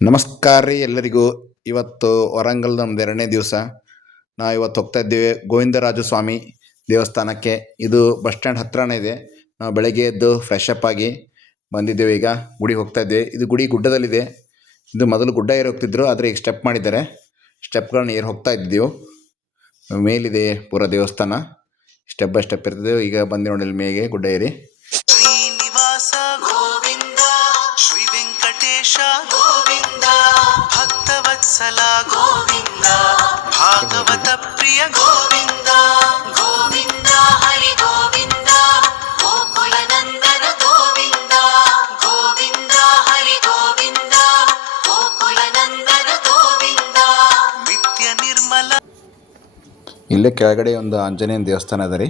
ನಮಸ್ಕಾರ ರೀ ಎಲ್ಲರಿಗೂ. ಇವತ್ತು ವರಂಗಲ್ ನಮ್ದು 2ನೇ ದಿವಸ. ನಾವು ಇವತ್ತು ಹೋಗ್ತಾ ಇದ್ದೇವೆ ಗೋವಿಂದರಾಜ ಸ್ವಾಮಿ ದೇವಸ್ಥಾನಕ್ಕೆ. ಇದು ಬಸ್ ಸ್ಟ್ಯಾಂಡ್ ಹತ್ರನೇ ಇದೆ. ನಾವು ಬೆಳಗ್ಗೆ ಎದ್ದು ಫ್ರೆಶ್ ಅಪ್ ಆಗಿ ಬಂದಿದ್ದೇವೆ. ಈಗ ಗುಡಿಗೆ ಹೋಗ್ತಾ ಇದ್ದೇವೆ. ಇದು ಗುಡಿ ಗುಡ್ಡದಲ್ಲಿದೆ. ಇದು ಮೊದಲು ಗುಡ್ಡ ಏರಿ ಹೋಗ್ತಿದ್ರು, ಆದರೆ ಈಗ ಸ್ಟೆಪ್ ಮಾಡಿದ್ದಾರೆ. ಸ್ಟೆಪ್ಗಳನ್ನ ಏರಿ ಹೋಗ್ತಾ ಇದ್ದೀವಿ. ಮೇಲಿದೆ ಪೂರ ದೇವಸ್ಥಾನ, ಸ್ಟೆಪ್ ಬೈ ಸ್ಟೆಪ್ ಇರ್ತದೆ. ಈಗ ಬಂದು ನೋಡಿ ಮೇಗೆ ಗುಡ್ಡ ಏರಿ. ಶ್ರೀನಿವಾಸ ಗೋವಿಂದ, ಶ್ರೀ ವೆಂಕಟೇಶ ಗೋವಿಂದ, ಭಕ್ತವತ್ಸಲ ಗೋವಿಂದ, ಭಾಗವತ ಪ್ರಿಯ ಗೋವಿಂದ, ಗೋವಿಂದ ಹರಿ ಗೋವಿಂದ, ಗೋಕುಲ ನಂದನ ಗೋವಿಂದ, ಗೋವಿಂದ ಹರಿ ಗೋವಿಂದ, ಗೋಕುಲ ನಂದನ ಗೋವಿಂದ, ನಿತ್ಯ ನಿರ್ಮಲ. ಇಲ್ಲೇ ಕೆಳಗಡೆ ಒಂದು ಆಂಜನೇಯನ ದೇವಸ್ಥಾನ ಅದ ರೀ.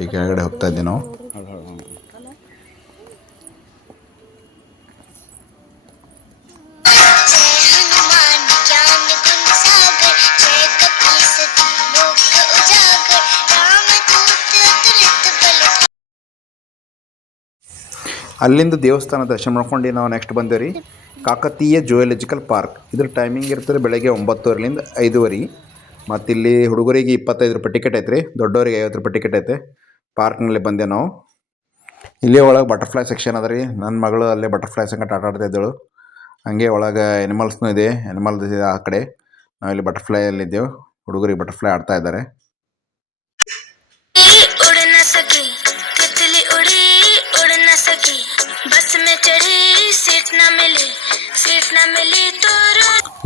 ಈ ಕೆಳಗಡೆ ಹೋಗ್ತಾ ಇದ್ದೀವಿ ನಾವು. ಅಲ್ಲಿಂದ ದೇವಸ್ಥಾನ ದರ್ಶನ ಮಾಡ್ಕೊಂಡು ನಾವು ನೆಕ್ಸ್ಟ್ ಬಂದೇವೆ ರೀ ಕಾಕತೀಯ ಜುವೆಲಜಿಕಲ್ ಪಾರ್ಕ್. ಇದ್ರ ಟೈಮಿಂಗ್ ಇರ್ತದೆ ಬೆಳಗ್ಗೆ 9:30ರಿಂದ 5:30. ಮತ್ತು ಇಲ್ಲಿ ಹುಡುಗರಿಗೆ 25 ರೂಪಾಯಿ ಟಿಕೆಟ್ ಐತೆ ರೀ, ದೊಡ್ಡವರಿಗೆ 50 ರೂಪಾಯಿ ಟಿಕೆಟ್ ಐತೆ. ಪಾರ್ಕ್ನಲ್ಲಿ ಬಂದೆ ನಾವು. ಇಲ್ಲೇ ಒಳಗೆ ಬಟರ್ಫ್ಲೈ ಸೆಕ್ಷನ್ ಅದ ರೀ. ನನ್ನ ಮಗಳು ಅಲ್ಲೇ ಬಟರ್ಫ್ಲೈ ಸಂಗಟ ಆಟ ಆಡ್ತಾ ಇದ್ದಳು. ಹಾಗೆ ಒಳಗೆ ಎನಿಮಲ್ಸ್ನೂ ಇದೆ, ಎನಿಮಲ್ಸ್ ಇದೆ ಆ ಕಡೆ. ನಾವಿಲ್ಲಿ ಬಟರ್ಫ್ಲೈಯಲ್ಲಿದ್ದೆವು. ಹುಡುಗರಿಗೆ ಬಟರ್ಫ್ಲೈ ಆಡ್ತಾ ಇದ್ದಾರೆ.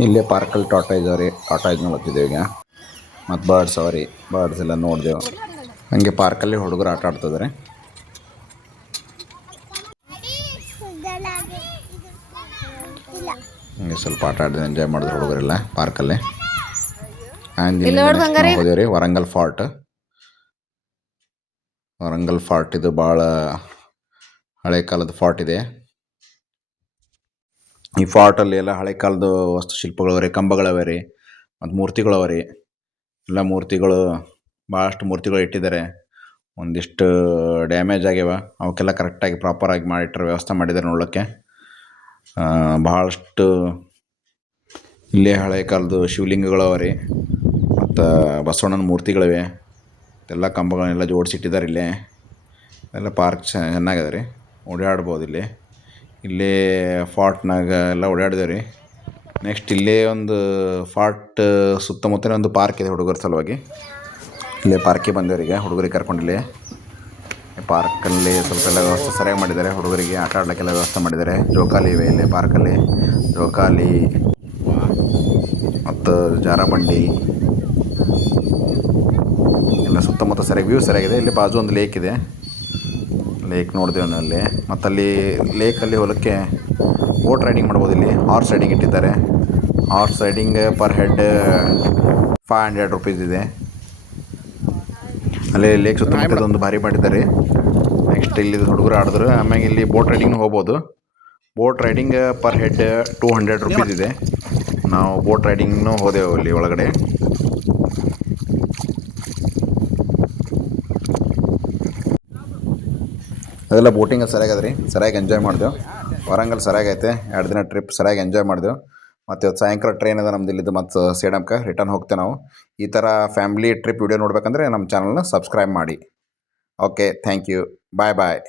ಇಲ್ಲೇ ಪಾರ್ಕಲ್ಲಿ ಟಾಟಾ ಇದ್ದಾವೆ ರೀ, ಟಾಟಾ ಇದು ನೋಡ್ತಿದ್ದೇವೆ ಈಗ. ಮತ್ತು ಬರ್ಡ್ಸ್ ಅವ ರೀ, ಬರ್ಡ್ಸ್ ಎಲ್ಲ ನೋಡಿದೆವು. ಹಾಗೆ ಪಾರ್ಕಲ್ಲಿ ಹುಡುಗರು ಆಟ ಆಡ್ತಿದ್ದಾರೆ. ಹಂಗೆ ಸ್ವಲ್ಪ ಆಟ ಆಡಿದ್ರೆ ಎಂಜಾಯ್ ಮಾಡಿದ್ರು ಹುಡುಗರೆಲ್ಲ ಪಾರ್ಕಲ್ಲಿ. ಹೋದೇವು ರೀ ವರಂಗಲ್ ಫಾರ್ಟ್. ವರಂಗಲ್ ಫಾರ್ಟ್ ಇದು ಭಾಳ ಹಳೆ ಕಾಲದ ಫಾರ್ಟ್ ಇದೆ. ಈ ಫಾರ್ಟಲ್ಲಿ ಎಲ್ಲ ಹಳೆ ಕಾಲದ ವಾಸ್ತುಶಿಲ್ಪಗಳು ರೀ, ಕಂಬಗಳವೆ ರೀ, ಮತ್ತು ಮೂರ್ತಿಗಳವ ರೀ. ಎಲ್ಲ ಮೂರ್ತಿಗಳು ಭಾಳಷ್ಟು ಮೂರ್ತಿಗಳು ಇಟ್ಟಿದ್ದಾರೆ. ಒಂದಿಷ್ಟು ಡ್ಯಾಮೇಜ್ ಆಗ್ಯಾವ, ಅವಕ್ಕೆಲ್ಲ ಕರೆಕ್ಟಾಗಿ ಪ್ರಾಪರಾಗಿ ಮಾಡಿಟ್ರೆ ವ್ಯವಸ್ಥೆ ಮಾಡಿದ್ದಾರೆ ನೋಡೋಕ್ಕೆ. ಭಾಳಷ್ಟು ಇಲ್ಲೇ ಹಳೆ ಕಾಲದ ಶಿವಲಿಂಗಗಳವ ರೀ, ಮತ್ತು ಬಸವಣ್ಣನ ಮೂರ್ತಿಗಳಿವೆ. ಎಲ್ಲ ಕಂಬಗಳನ್ನೆಲ್ಲ ಜೋಡಿಸಿಟ್ಟಿದ್ದಾರೆ ಇಲ್ಲೇ. ಎಲ್ಲ ಪಾರ್ಕ್ ಚೆನ್ನಾಗಿದೆ ರೀ, ಓಡಾಡ್ಬೋದು ಇಲ್ಲಿ. ಇಲ್ಲೇ ಫಾರ್ಟ್ನಾಗ ಎಲ್ಲ ಓಡಾಡಿದೇವೆ ರೀ. ನೆಕ್ಸ್ಟ್ ಇಲ್ಲೇ ಒಂದು ಫಾರ್ಟ್ ಸುತ್ತಮುತ್ತಲೇ ಒಂದು ಪಾರ್ಕ್ ಇದೆ ಹುಡುಗರ ಸಲುವಾಗಿ. ಇಲ್ಲೇ ಪಾರ್ಕಿಗೆ ಬಂದೇವ್ರಿ ಈಗ ಹುಡುಗರಿಗೆ ಕರ್ಕೊಂಡಿಲ್ಲಿ. ಪಾರ್ಕಲ್ಲಿ ಸ್ವಲ್ಪ ಎಲ್ಲ ವ್ಯವಸ್ಥೆ ಸರಿಯಾಗಿ ಮಾಡಿದ್ದಾರೆ. ಹುಡುಗರಿಗೆ ಆಟ ಆಡಲಿಕ್ಕೆಲ್ಲ ವ್ಯವಸ್ಥೆ ಮಾಡಿದ್ದಾರೆ. ಜೋಕಾಲಿ ಇವೆ ಇಲ್ಲೇ ಪಾರ್ಕಲ್ಲಿ, ಜೋಕಾಲಿ ಮತ್ತು ಜಾರಬಂಡಿ ಎಲ್ಲ ಸುತ್ತಮುತ್ತ ಸರಿಯಾಗಿ ವ್ಯೂ ಸರಿಯಾಗಿದೆ. ಇಲ್ಲಿ ಬಾಜು ಒಂದು ಲೇಕ್ ಇದೆ, ಲೇಕ್ ನೋಡಿದೆವು ಅಲ್ಲಿ. ಮತ್ತು ಅಲ್ಲಿ ಲೇಕಲ್ಲಿ ಹೊಲಕ್ಕೆ ಬೋಟ್ ರೈಡಿಂಗ್ ಮಾಡ್ಬೋದು. ಇಲ್ಲಿ ಹಾರ್ಸ್ ರೈಡಿಂಗ್ ಇಟ್ಟಿದ್ದಾರೆ. Horse riding per head 500 rupees ಇದೆ. ಅಲ್ಲಿ ಲೇಕ್ ಸುತ್ತಮುತ್ತ ಒಂದು ಭಾರಿ ಮಾಡಿದ್ದಾರೆ. ನೆಕ್ಸ್ಟ್ ಇಲ್ಲಿ ಹುಡುಗರು ಆಡಿದ್ರು. ಆಮೇಲೆ ಇಲ್ಲಿ ಬೋಟ್ ರೈಡಿಂಗ್ ಹೋಗ್ಬೋದು. Boat riding per head 200 rupees ಇದೆ. ನಾವು ಬೋಟ್ ರೈಡಿಂಗ್ನೂ ಹೋದೆವು ಅಲ್ಲಿ ಒಳಗಡೆ. ಅದೆಲ್ಲ ಬೋಟಿಂಗ್ ಸರಿಯಾಗದ ರೀ, ಸರಿಯಾಗಿ ಎಂಜಾಯ್ ಮಾಡಿದೆವು. ವರಂಗಲ್ ಸರಿಯಾಗೈತೆ. 2 ದಿನ ಟ್ರಿಪ್ ಸರಿಯಾಗಿ ಎಂಜಾಯ್ ಮಾಡಿದೆವು. ಮತ್ತು ಇವತ್ತು ಸಾಯಂಕಾಲ ಟ್ರೈನ್ ಅದ ನಮ್ದು ಇಲ್ಲಿದ್ದು, ಮತ್ತು ಸೇಡಮ್ಗೆ ರಿಟರ್ನ್ ಹೋಗ್ತೇವೆ ನಾವು. ಈ ಥರ ಫ್ಯಾಮಿಲಿ ಟ್ರಿಪ್ ವಿಡಿಯೋ ನೋಡ್ಬೇಕಂದ್ರೆ ನಮ್ಮ ಚಾನಲ್ನ ಸಬ್ಸ್ಕ್ರೈಬ್ ಮಾಡಿ. Okay, thank you, bye bye.